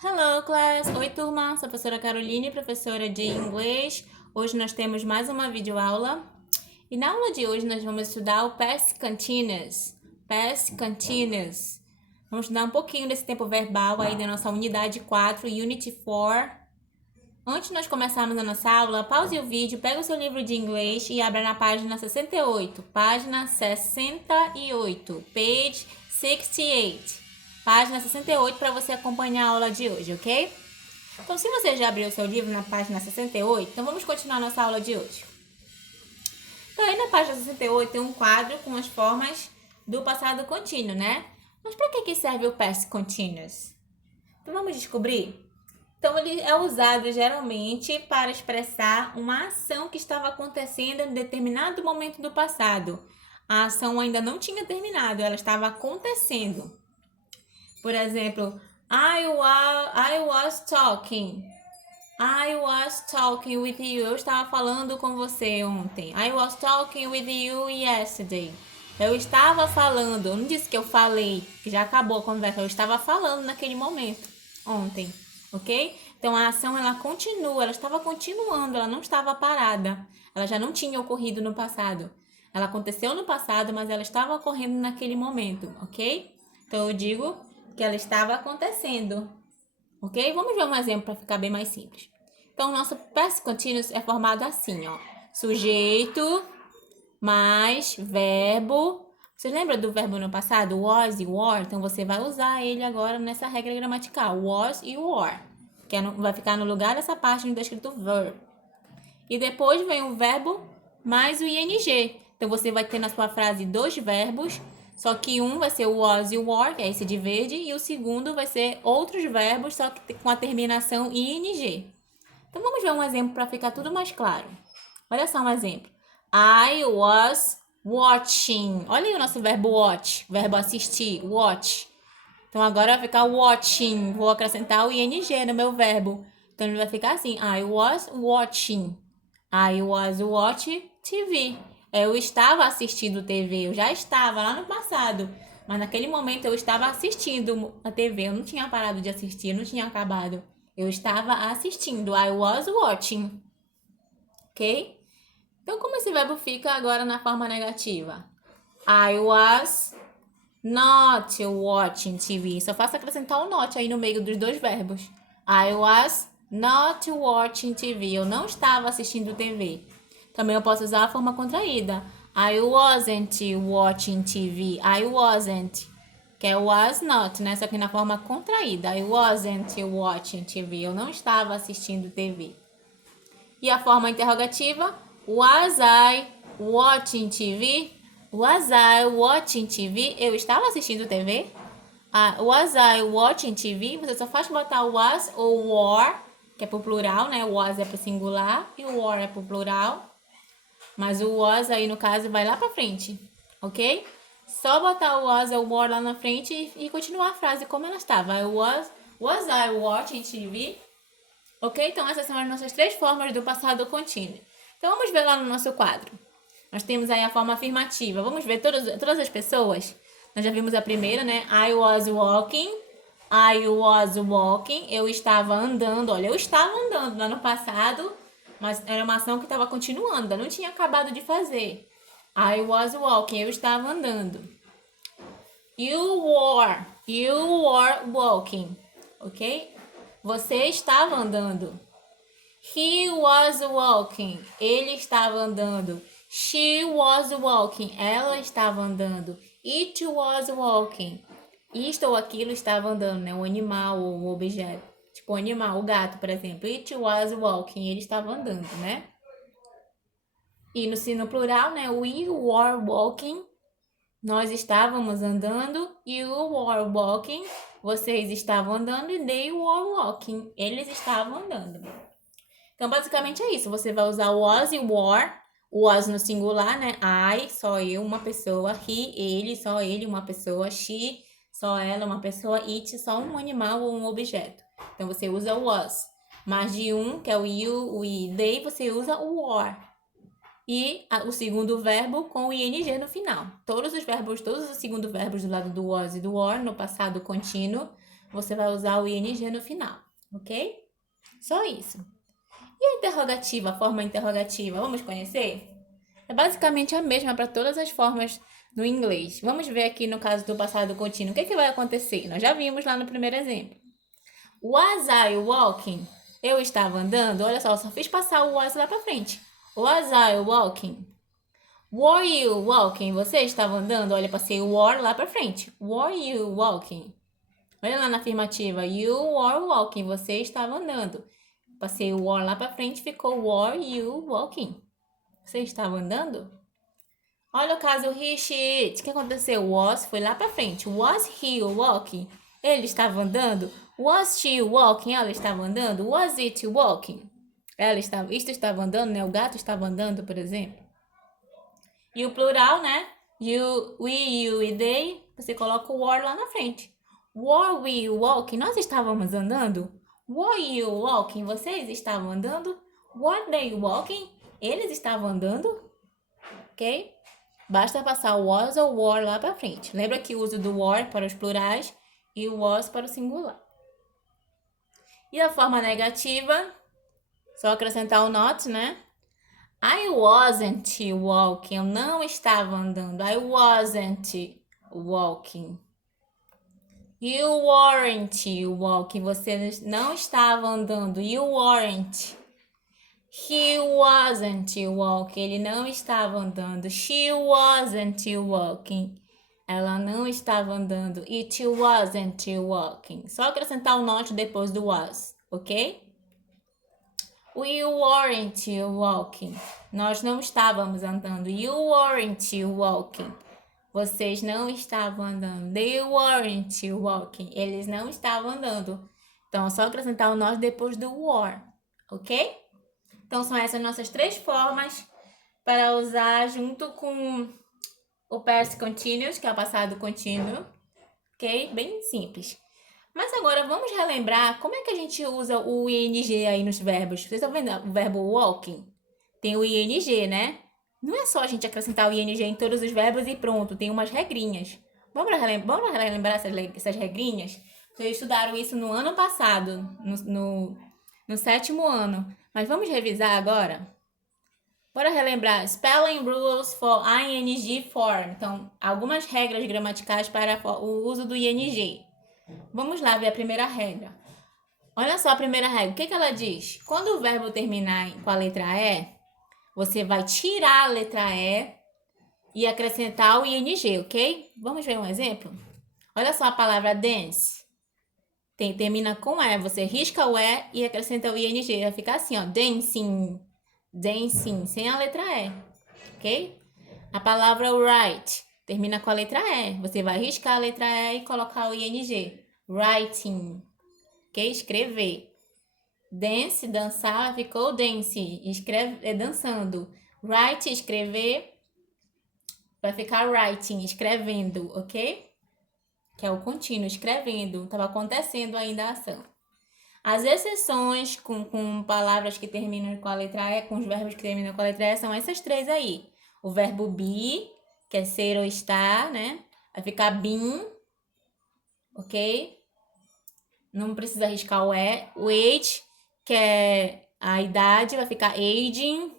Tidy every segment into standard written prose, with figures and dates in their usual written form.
Hello, class! Oi, turma! Sou a professora Caroline, professora de inglês. Hoje nós temos mais uma videoaula. E na aula de hoje nós vamos estudar o Past Continuous. Past Continuous. Vamos estudar um pouquinho desse tempo verbal aí da nossa unidade 4, Unity 4. Antes de nós começarmos a nossa aula, pause o vídeo, pega o seu livro de inglês e abra na página 68. Página 68. Page 68. Página 68 para você acompanhar a aula de hoje, ok? Então, se você já abriu o seu livro na página 68, então vamos continuar a nossa aula de hoje. Então, aí na página 68 tem um quadro com as formas do passado contínuo, né? Mas para que serve o past continuous? Então, vamos descobrir? Então, ele é usado geralmente para expressar uma ação que estava acontecendo em determinado momento do passado. A ação ainda não tinha terminado, ela estava acontecendo. Por exemplo, I was talking with you. Eu estava falando com você ontem. I was talking with you yesterday. Eu estava falando. Eu não disse que eu falei, que já acabou a conversa. Eu estava falando naquele momento, ontem. Ok? Então, a ação, ela continua. Ela estava continuando. Ela não estava parada. Ela já não tinha ocorrido no passado. Ela aconteceu no passado, mas ela estava ocorrendo naquele momento. Ok? Então, eu digo que ela estava acontecendo, ok? Vamos ver um exemplo para ficar bem mais simples. Então, o nosso past continuous é formado assim, ó. Sujeito mais verbo. Você lembra do verbo no passado? Was e were? Então, você vai usar ele agora nessa regra gramatical. Was e were. Que vai ficar no lugar dessa parte onde está escrito verb. E depois vem o verbo mais o ing. Então, você vai ter na sua frase dois verbos. Só que um vai ser o was e o were, que é esse de verde, e o segundo vai ser outros verbos, só que com a terminação ing. Então, vamos ver um exemplo para ficar tudo mais claro. Olha só um exemplo. I was watching. Olha aí o nosso verbo watch, verbo assistir, watch. Então, agora vai ficar watching. Vou acrescentar o ing no meu verbo. Então, ele vai ficar assim. I was watching. I was watching TV. Eu estava assistindo TV, eu já estava lá no passado, mas naquele momento eu estava assistindo a TV, eu não tinha parado de assistir, eu não tinha acabado. Eu estava assistindo, I was watching, ok? Então, como esse verbo fica agora na forma negativa? I was not watching TV. Só faço acrescentar o not aí no meio dos dois verbos. I was not watching TV. Eu não estava assistindo TV. Também eu posso usar a forma contraída. I wasn't watching TV. I wasn't. Que é was not, né? Só que na forma contraída. I wasn't watching TV. Eu não estava assistindo TV. E a forma interrogativa. Was I watching TV? Was I watching TV? Eu estava assistindo TV? Was I watching TV? Você só faz botar was ou were, que é pro plural, né? Was é pro singular e o were é pro plural. Mas o was aí, no caso, vai lá pra frente, ok? Só botar o was ou o were lá na frente e continuar a frase como ela estava. Was I watching TV? Ok? Então, essas são as nossas três formas do passado contínuo. Então, vamos ver lá no nosso quadro. Nós temos aí a forma afirmativa. Vamos ver todas as pessoas. Nós já vimos a primeira, né? I was walking. I was walking. Eu estava andando. Olha, eu estava andando lá no passado, mas era uma ação que estava continuando. Eu não tinha acabado de fazer. I was walking. Eu estava andando. You were walking. Ok? Você estava andando. He was walking. Ele estava andando. She was walking. Ela estava andando. It was walking. Isto ou aquilo estava andando, né? O animal ou o objeto. Tipo o animal, o gato, por exemplo. It was walking. Ele estava andando, né? E no plural, né? We were walking. Nós estávamos andando. You were walking. Vocês estavam andando. E they were walking. Eles estavam andando. Então, basicamente é isso. Você vai usar was e were. Was no singular, né? I, só eu, uma pessoa. He, ele, só ele, uma pessoa. She, só ela, uma pessoa. It, só um animal ou um objeto. Então, você usa o was. Mais de um, que é o you, o i, they, você usa o were. E o segundo verbo com o ing no final. Todos os segundos verbos do lado do was e do were, no passado contínuo, você vai usar o ing no final, ok? Só isso. E a interrogativa, a forma interrogativa, vamos conhecer? É basicamente a mesma para todas as formas no inglês. Vamos ver aqui no caso do passado contínuo, o que vai acontecer? Nós já vimos lá no primeiro exemplo. Was I walking? Eu estava andando. Olha só, eu só fiz passar o was lá para frente. Was I walking? Were you walking? Você estava andando? Olha, passei o were lá para frente. Were you walking? Olha lá na afirmativa. You were walking. Você estava andando. Passei o were lá para frente, ficou were you walking? Você estava andando? Olha o caso he, she, it. O que aconteceu? Was foi lá para frente. Was he walking? Ele estava andando. Was she walking? Ela estava andando. Was it walking? Isto estava andando, né? O gato estava andando, por exemplo. E o plural, né? You, we, you e they. Você coloca o were lá na frente. Were we walking? Nós estávamos andando. Were you walking? Vocês estavam andando. Were they walking? Eles estavam andando. Ok? Basta passar o was ou were lá para frente. Lembra que o uso do were para os plurais e o was para o singular. E a forma negativa, só acrescentar o not, né? I wasn't walking. Eu não estava andando. I wasn't walking. You weren't walking. Você não estava andando. You weren't. He wasn't walking. Ele não estava andando. She wasn't walking. Ela não estava andando. It wasn't walking. Só acrescentar o not depois do was, ok? We weren't walking. Nós não estávamos andando. You weren't walking. Vocês não estavam andando. They weren't walking. Eles não estavam andando. Então, é só acrescentar o not depois do were, ok? Então, são essas nossas 3 formas para usar junto com o past continuous, que é o passado contínuo, ok? Bem simples. Mas agora vamos relembrar como é que a gente usa o ing aí nos verbos. Vocês estão vendo o verbo walking? Tem o ing, né? Não é só a gente acrescentar o ing em todos os verbos e pronto, tem umas regrinhas. Vamos relembrar essas regrinhas? Vocês estudaram isso no ano passado, no 7º ano. Mas vamos revisar agora? Bora relembrar. Spelling rules for ing form. Então, algumas regras gramaticais para o uso do ing. Vamos lá ver a primeira regra. Olha só a primeira regra. O que ela diz? Quando o verbo terminar com a letra E, você vai tirar a letra E e acrescentar o ing, ok? Vamos ver um exemplo? Olha só a palavra dance. Termina com E. Você risca o E e acrescenta o ing. Vai ficar assim, ó. Dancing. Dancing. Sem a letra E. Ok? A palavra write. Termina com a letra E. Você vai riscar a letra E e colocar o ing. Writing. Ok? Escrever. Dance, dançar, ficou dance. Dançando. Write, escrever. Vai ficar writing, escrevendo, ok? Que é o contínuo, escrevendo. Estava acontecendo ainda a ação. As exceções com palavras que terminam com a letra E, com os verbos que terminam com a letra E, são essas 3 aí. O verbo be, que é ser ou estar, né? Vai ficar been, ok? Não precisa riscar o E. O age, que é a idade, vai ficar aging.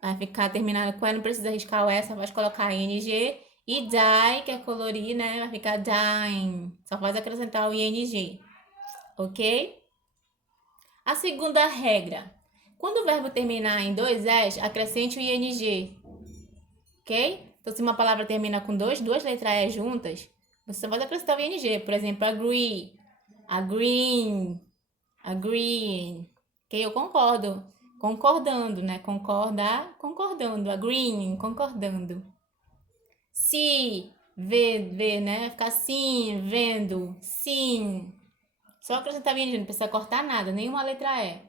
Vai ficar terminado com E, não precisa riscar o E, só vai colocar ing. E die, que é colorir, né? Vai ficar dying. Só faz acrescentar o ing. Ok? A segunda regra. Quando o verbo terminar em 2 S, acrescente o ing. Ok? Então, se uma palavra termina com duas letras E juntas, você só vai acrescentar o ing. Por exemplo, agree, agreeing, agreeing. Ok? Eu concordo. Concordando, né? Concordar, concordando. Agreeing, concordando. See, ver, né? Vai ficar sim, vendo. Sim. Só acrescentar o ing, não precisa cortar nada, nenhuma letra E.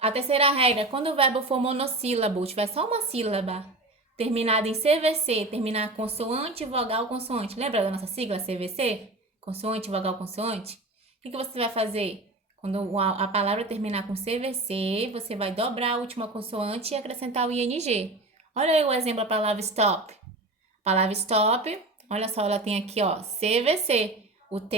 A terceira regra, quando o verbo for monossílabo, tiver só uma sílaba, terminada em CVC, terminar consoante, vogal, consoante. Lembra da nossa sigla CVC? Consoante, vogal, consoante. O que você vai fazer? Quando a palavra terminar com CVC, você vai dobrar a última consoante e acrescentar o ing. Olha aí o exemplo da palavra stop. A palavra stop, olha só, ela tem aqui, ó, CVC. O T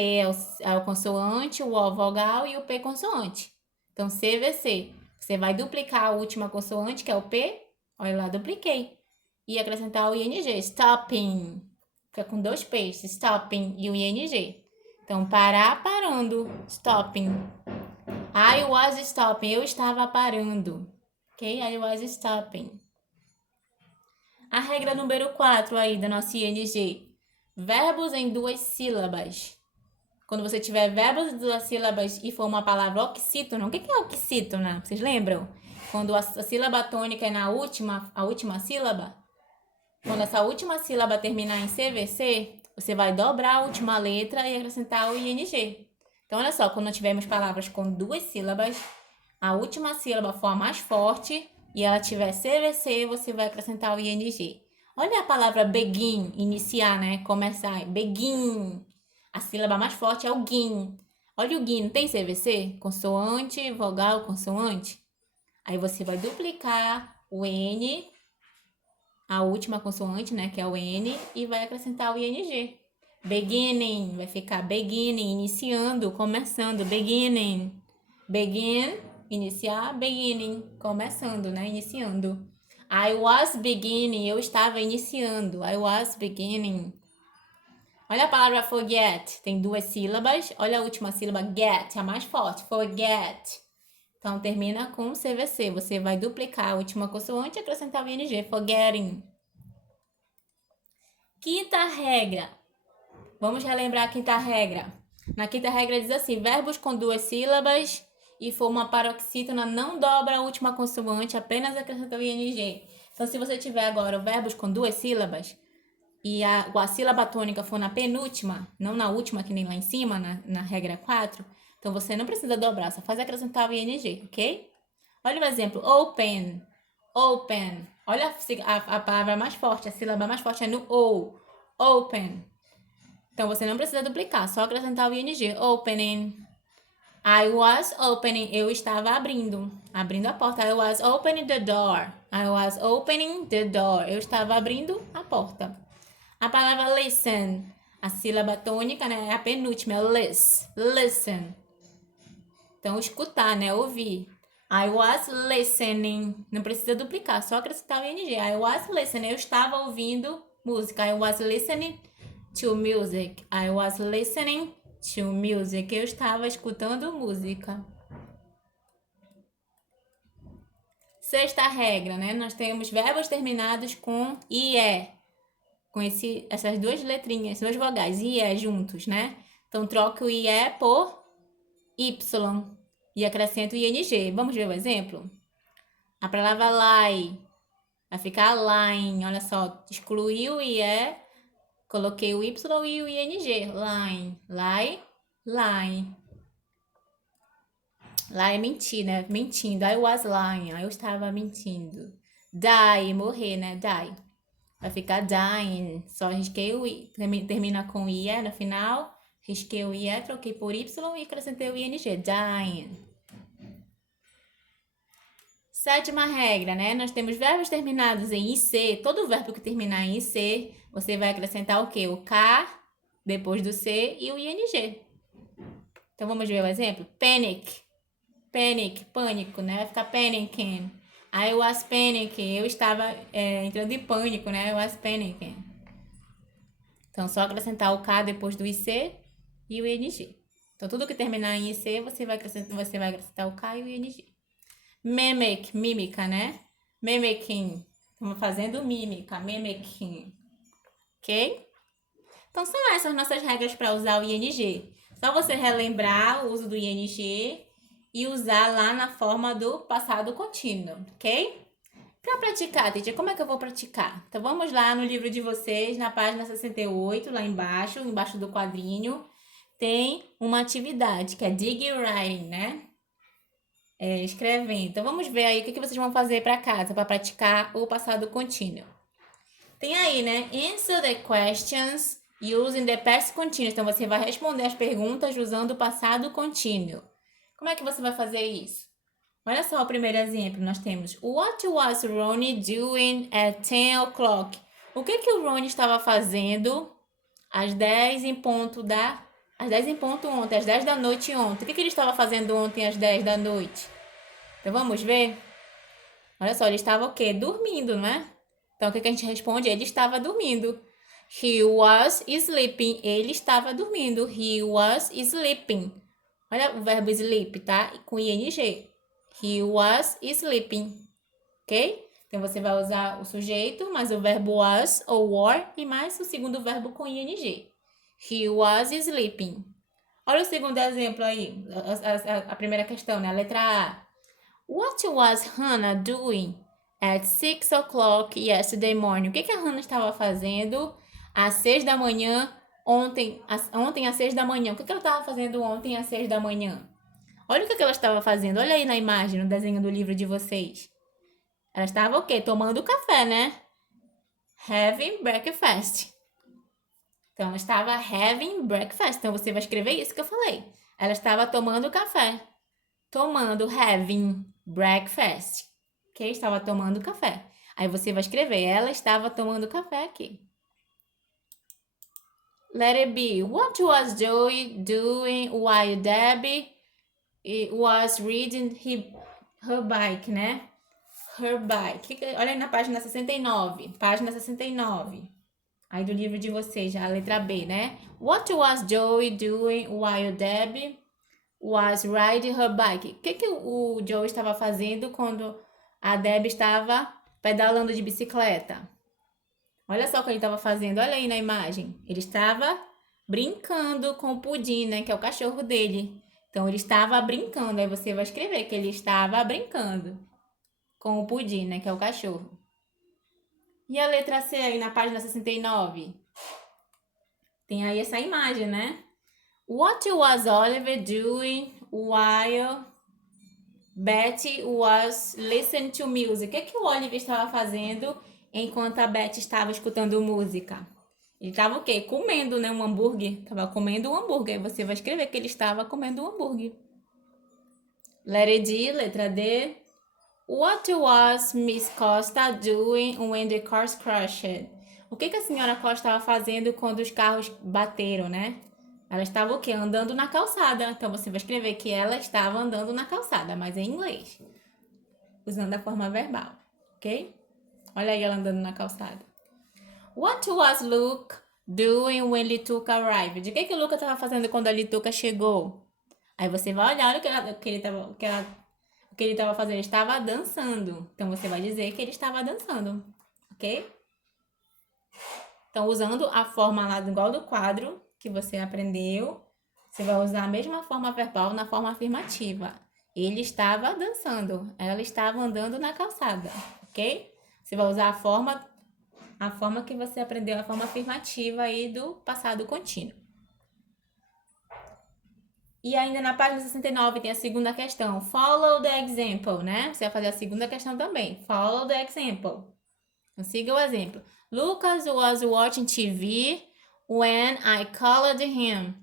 é o consoante, o O vogal e o P consoante. Então, CVC. Você vai duplicar a última consoante, que é o P. Olha lá, dupliquei. E acrescentar o ING. Stopping. Fica com 2 P's. Stopping e o ING. Então, parar, parando. Stopping. I was stopping. Eu estava parando. Ok? I was stopping. A regra número 4 aí da nossa ING. Verbos em 2 sílabas. Quando você tiver verbos em 2 sílabas e for uma palavra oxítona, o que é oxítona? Vocês lembram? Quando a sílaba tônica é a última sílaba. Quando essa última sílaba terminar em CVC, você vai dobrar a última letra e acrescentar o ING. Então, olha só, quando tivermos palavras com 2 sílabas, a última sílaba for a mais forte e ela tiver CVC, você vai acrescentar o ING. Olha a palavra begin, iniciar, né? Começar. Begin. A sílaba mais forte é o gin. Olha o gin, não tem CVC? Consoante, vogal, consoante. Aí você vai duplicar o N, a última consoante, né, que é o N, e vai acrescentar o ING. Beginning, vai ficar beginning, iniciando, começando, beginning. Begin, iniciar, beginning, começando, né, iniciando. I was beginning, eu estava iniciando. I was beginning. Olha a palavra forget, tem 2 sílabas. Olha a última sílaba, get, a mais forte, forget. Então, termina com CVC. Você vai duplicar a última consoante e acrescentar o ING, forgetting. Quinta regra. Vamos relembrar a quinta regra. Na quinta regra diz assim, verbos com 2 sílabas e for uma paroxítona, não dobra a última consoante, apenas acrescenta o ING. Então, se você tiver agora verbos com 2 sílabas, e a sílaba tônica for na penúltima, não na última, que nem lá em cima, na regra 4, então você não precisa dobrar, só faz acrescentar o ING, ok? Olha o exemplo, open, open. Olha a palavra mais forte, a sílaba mais forte é no O, open. Então você não precisa duplicar, só acrescentar o ING, opening. I was opening, eu estava abrindo a porta. I was opening the door. I was opening the door. Eu estava abrindo a porta. A palavra listen, a sílaba tônica, né, é a penúltima, é listen. Então, escutar, né, ouvir. I was listening, não precisa duplicar, só acrescentar o ING. I was listening, eu estava ouvindo música. I was listening to music. I was listening to music, eu estava escutando música. Sexta regra, né, nós temos verbos terminados com IE. Com essas 2 letrinhas, 2 vogais, IE juntos, né? Então, troque o IE por Y e acrescento o ING. Vamos ver o exemplo? A palavra lie vai ficar line. Olha só, excluí o IE, coloquei o Y e o ING. Line, lie, lie. Lie é mentir, né? Mentindo. I was lying. Eu estava mentindo. Die, morrer, né? Die. Vai ficar dying. Só risquei o I. Termina com IE no final. Risquei o IE, troquei por Y e acrescentei o ING. Dying. Sétima regra, né? Nós temos verbos terminados em IC. Todo verbo que terminar em IC, você vai acrescentar o quê? O K, depois do C e o ING. Então, vamos ver o exemplo? Panic. Panic, pânico, né? Vai ficar panicking. I was panicking. Eu estava entrando em pânico, né? I was panicking. Então, só acrescentar o K depois do IC e o ING. Então, tudo que terminar em IC, você vai acrescentar o K e o ING. Mimic, mímica, né? Mimicking. Estamos fazendo mímica, mimicking. Ok? Então, são essas nossas regras para usar o ING. Só você relembrar o uso do ING e usar lá na forma do passado contínuo, ok? Para praticar, teacher, como é que eu vou praticar? Então, vamos lá no livro de vocês, na página 68, lá embaixo do quadrinho, tem uma atividade, que é Dig Writing, né? Escrevendo. Então, vamos ver aí o que vocês vão fazer para casa, para praticar o passado contínuo. Tem aí, né? Answer the questions using the past continuous. Então, você vai responder as perguntas usando o passado contínuo. Como é que você vai fazer isso? Olha só o primeiro exemplo. Nós temos What was Ronnie doing at 10 o'clock? O que o Ronnie estava fazendo às 10 em ponto da Às 10 em ponto ontem, às 10 da noite ontem. O que ele estava fazendo ontem às 10 da noite? Então vamos ver? Olha só, ele estava o quê? Dormindo, não é? Então o que a gente responde? Ele estava dormindo. He was sleeping. Ele estava dormindo. He was sleeping. Olha o verbo sleep, tá? Com ing. He was sleeping. Ok? Então você vai usar o sujeito, mais o verbo was ou were e mais o segundo verbo com ing. He was sleeping. Olha o segundo exemplo aí. A primeira questão, né? A letra A. What was Hannah doing at 6 o'clock yesterday morning? O que a Hannah estava fazendo às 6 da manhã ontem às 6 da manhã? O que ela estava fazendo ontem às 6 da manhã? Olha o que ela estava fazendo. Olha aí na imagem, no desenho do livro de vocês. Ela estava o quê? Tomando café, né? Having breakfast. Então, ela estava having breakfast. Então, você vai escrever isso que eu falei. Ela estava tomando café. Tomando, having breakfast. Ok? Estava tomando café. Aí você vai escrever, ela estava tomando café aqui. Letter B. What was Joey doing while Debbie was reading her bike, né? Her bike. Olha aí na página 69. Página 69. Aí do livro de vocês, já a letra B, né? What was Joey doing while Debbie was riding her bike? O que o Joey estava fazendo quando a Debbie estava pedalando de bicicleta? Olha só o que ele estava fazendo, olha aí na imagem. Ele estava brincando com o Pudim, né? Que é o cachorro dele. Então, ele estava brincando. Aí você vai escrever que ele estava brincando com o Pudim, né? Que é o cachorro. E a letra C aí na página 69? Tem aí essa imagem, né? What was Oliver doing while Betty was listening to music? O que o Oliver estava fazendo enquanto a Betty estava escutando música? Ele estava o quê? Comendo, né? Um hambúrguer. Estava comendo um hambúrguer. Aí você vai escrever que ele estava comendo um hambúrguer. Letra D, letra D. What was Miss Costa doing when the cars crashed? O que a senhora Costa estava fazendo quando os carros bateram, né? Ela estava o quê? Andando na calçada. Então, você vai escrever que ela estava andando na calçada, mas em inglês. Usando a forma verbal, ok? Olha aí ela andando na calçada. What was Luke doing when Lituca arrived? O que o Luca estava fazendo quando a Lituca chegou? Aí você vai olhar o que ele estava fazendo. Ele estava dançando. Então, você vai dizer que ele estava dançando, ok? Então, usando a forma lá igual do quadro que você aprendeu, você vai usar a mesma forma verbal na forma afirmativa. Ele estava dançando. Ela estava andando na calçada, ok? Você vai usar a forma que você aprendeu, a forma afirmativa aí do passado contínuo. E ainda na página 69 tem a segunda questão. Follow the example, né? Você vai fazer a segunda questão também. Follow the example. Então, siga o exemplo. Lucas was watching TV when I called him.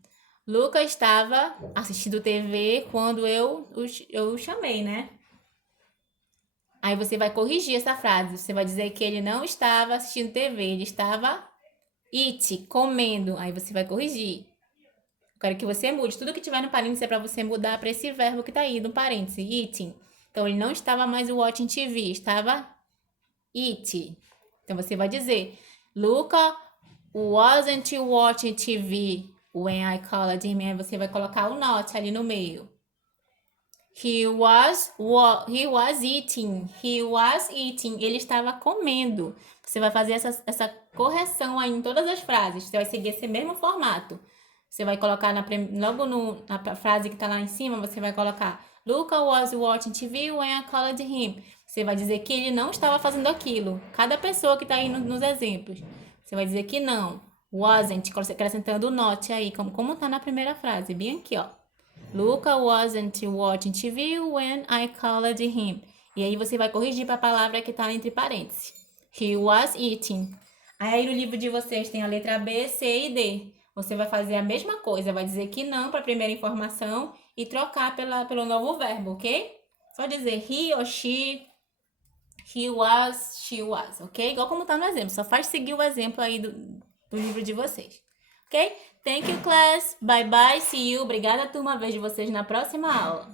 Lucas estava assistindo TV quando eu o chamei, né? Aí você vai corrigir essa frase. Você vai dizer que ele não estava assistindo TV, ele estava comendo. Aí você vai corrigir. Eu quero que você mude. Tudo que tiver no parênteses é para você mudar para esse verbo que tá aí no parênteses, eating. Então, ele não estava mais watching TV, estava eating. Então, você vai dizer, Luca wasn't watching TV when I called him. Aí você vai colocar o not ali no meio. He was eating. He was eating. Ele estava comendo. Você vai fazer essa correção aí em todas as frases. Você vai seguir esse mesmo formato. Você vai colocar logo na frase que está lá em cima, você vai colocar Luca was watching TV when I called him. Você vai dizer que ele não estava fazendo aquilo. Cada pessoa que está aí nos exemplos. Você vai dizer que não. Wasn't, acrescentando o not aí, como está na primeira frase. Bem aqui, ó. Luca wasn't watching TV when I called him. E aí você vai corrigir para a palavra que está entre parênteses. He was eating. Aí no livro de vocês tem a letra B, C e D. Você vai fazer a mesma coisa, vai dizer que não para a primeira informação e trocar pelo novo verbo, ok? Só dizer he or she was, ok? Igual como tá no exemplo, só faz seguir o exemplo aí do livro de vocês. Ok? ok? Thank you, class. Bye bye. See you. Obrigada, turma. Vejo vocês na próxima aula.